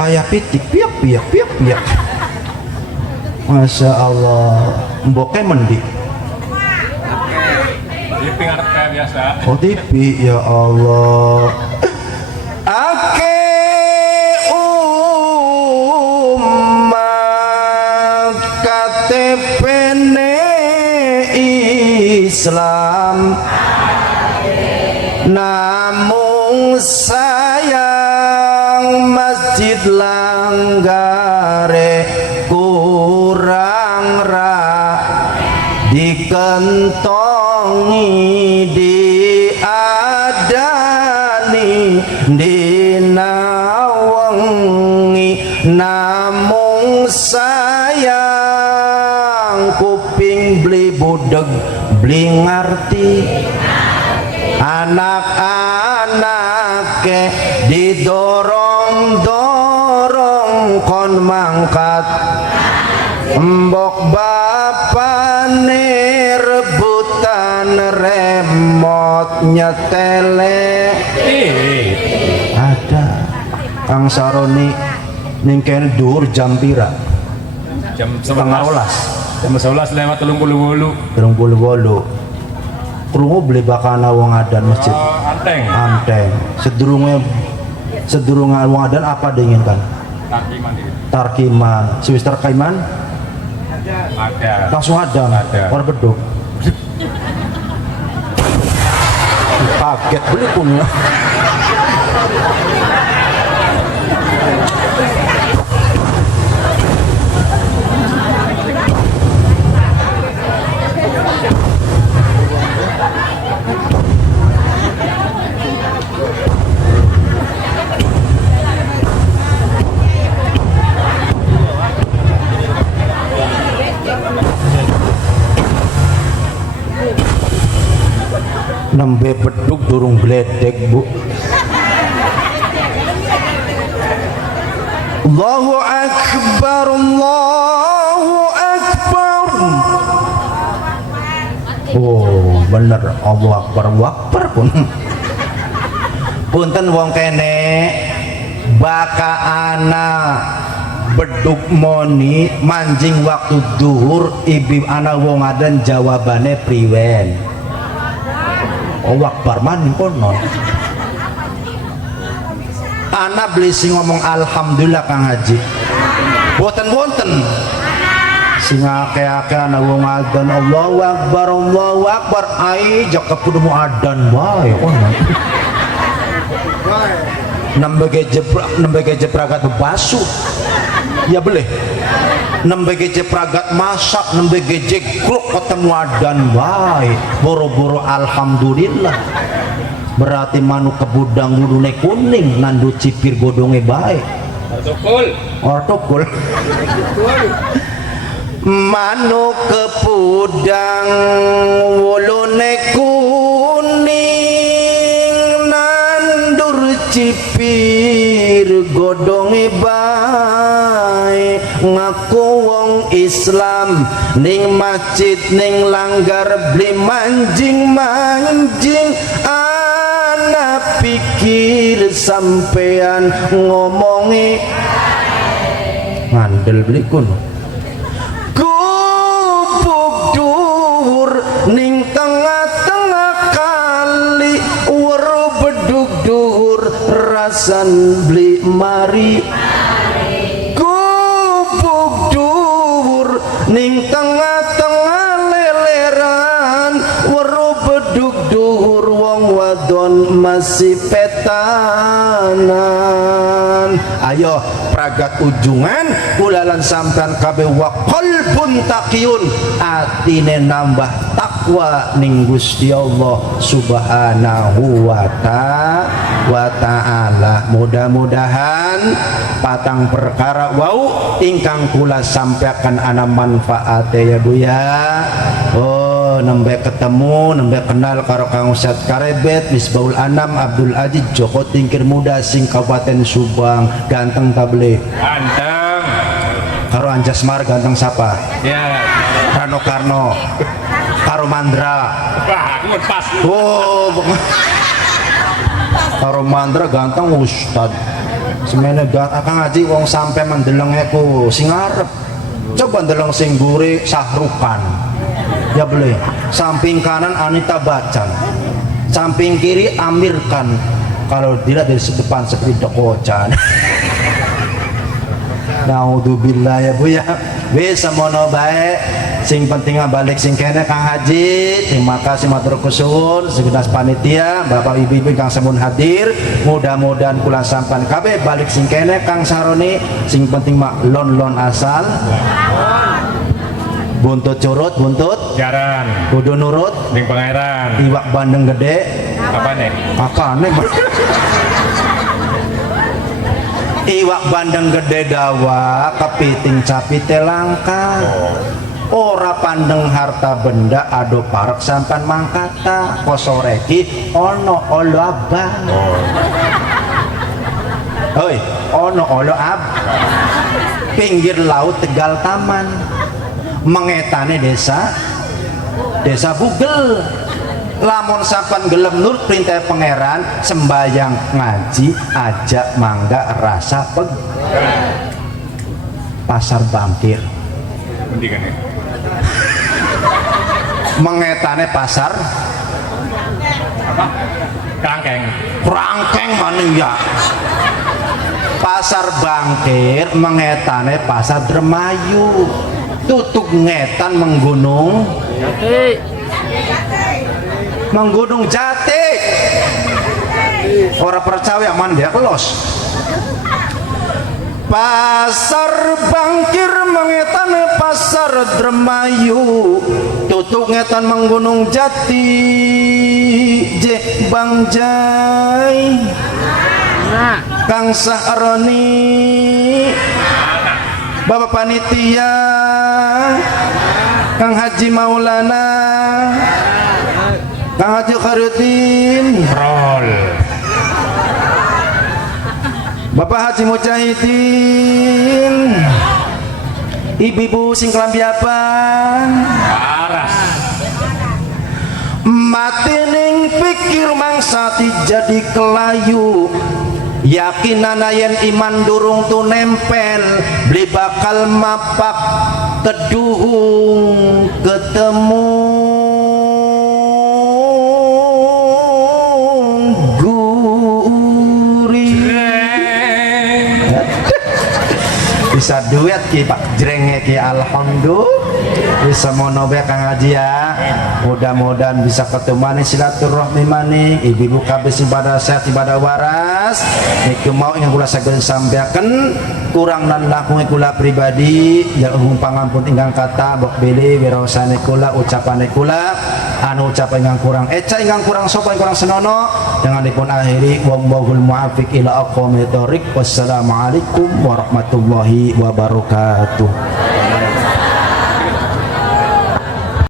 kayak pitik piak Masya Allah mboke mendi TV ngarep kayak biasa. oh TV ya Allah ake umat KTP ne Islam namun sayang masjid langgare kurang dikentongi diadani dinawengi namung sayang kuping beli budeg beli ngerti anak-anake didorong-dorong kon mangkat embok bapane rebutan remote nyetele ada Kang Saroni ning kene dhuwur jam pira Jam setengah 11. Jam 11 lewat 38. Krungu beli bakana wong adan masjid Anteng. sedurunge wong adan apa diinginkan Takiman itu. tarkiman Swiss tarkiman Ada. langsung ada orang beduk kaget beli punya nembe beduk durung gledek bu. Allahu Akbar, Allahu Akbar. Oh bener, Allahu Akbar, Allahu Akbar pun. Punten wong kene baka ana beduk moni manjing waktu duhur ibu ana wong adan jawabane priwen. Allahu Akbar maning kono. Anak beli sing ngomong alhamdulillah Kang Haji. Wonten sing akeh-akeh ana wong adzan Allahu Akbar ai jak kepudu mu adzan wae kono. Nembege jepragat basuh. Ya boleh. Nembege jepragat masak, nembege jegrok ketemu adzan wae. Boro-boro alhamdulillah. Berarti manu kebudang wudune kuning nandu cipir godonge baik ortokul manu kebudang wulune kuning nandur cipir godonge baik ngaku wong Islam ning masjid ning langgar beli manjing pikir sampean ngomongi ngandel beli kuno gubuk dur ning tengah-tengah kali weru beduk dur rasan beli mari gubuk dur ning tengah-tengah leleran weru beduk dur wong wadon masih petanan. Ayo pragat ujungan ulalan sampean kabeh wa qalbun taqiyun atine nambah takwa ning Gusti Allah Subhanahu wa ta'ala. Mudah-mudahan patang perkara wau ingkang kula sampaikan ana manfaate ya Bu ya. Oh nembe ketemu nembe kenal karo Kang Ustad Karebet Misbahul Anam Abdul Aziz Joko Tingkir Muda sing Kabupaten Subang. Ganteng tabeli Ganteng. karo Anjasmar ganteng siapa? Ya. Rano Karno karo Mandra. Wah, aku pas. Oh karo Mandra ganteng Ustad semene Kang Haji wong sampe mendelenge ku sing arep coba ndeleng sing gure Sahrukan ya boleh. Samping kanan Anita Bacan, samping kiri Amir Khan, kalau tidak dari depan seperti Dokocan. Naudzubillah ya Bu ya. Bisa mono baik sing penting balik sing kene Kang Haji. Terima kasih matur nuwun segenap panitia Bapak Ibu kang sampun hadir. Mudah-mudahan kula sampean kabeh balik sing kene Kang Saroni sing penting mak lon-lon asal buntut curut buntut Jaran. kudu nurut Ning pangeran. iwak bandeng gede Apa nih? akane iwak bandeng gede dawa kepiting capite langka ora pandeng harta benda ado parek sampan mangkata kosoreki ono olo abang hoi ono olo ab pinggir laut Tegal Taman mengetane desa Bugel. Lamun sampan gelem nur perintah pangeran sembayang ngaji ajak mangga rasa peg pasar Bangkir Mendingan ya. mengetane pasar Apa? Rangkeng maning ya pasar Bangkir mengetane pasar Dremayu tutuk ngetan menggunung Jati orang percaya man dia kelos pasar Bangkir mengetan pasar Dremayu tutuk ngetan menggunung Jati je Bang Jai Kang Sahroni Bapak Panitia Kang Haji Maulana Kang Haji Khairuddin, Rol. Bapak Haji Mujahidin, ibu-ibu sing kelambi apaan? Aras. Mati ning pikir mangsa jadi kelayu, yakinan yen iman durung tu nempel, beli bakal mapak keduhung ketemu gurih. Bisa duet ki Pak Jrenge ki, alhamdulillah. Bisa mono bae Kang Haji ya. Mudah-mudahan bisa ketemu maning silaturahmi maning, ibu-ibu kabeh sing pada sehat pada waras. Niku mau ingkang kula saged sampaikan kurang lan langkung kula pribadi ya pangampun ingkang kata bok beli wirosane kula ucapane kula anu ucapan ingkang kurang eca ingkang kurang sopan kurang senono dengan dipun akhiri wallahul muwaffiq ila aqwamit thoriq. Wassalamualaikum warahmatullahi wabarakatuh.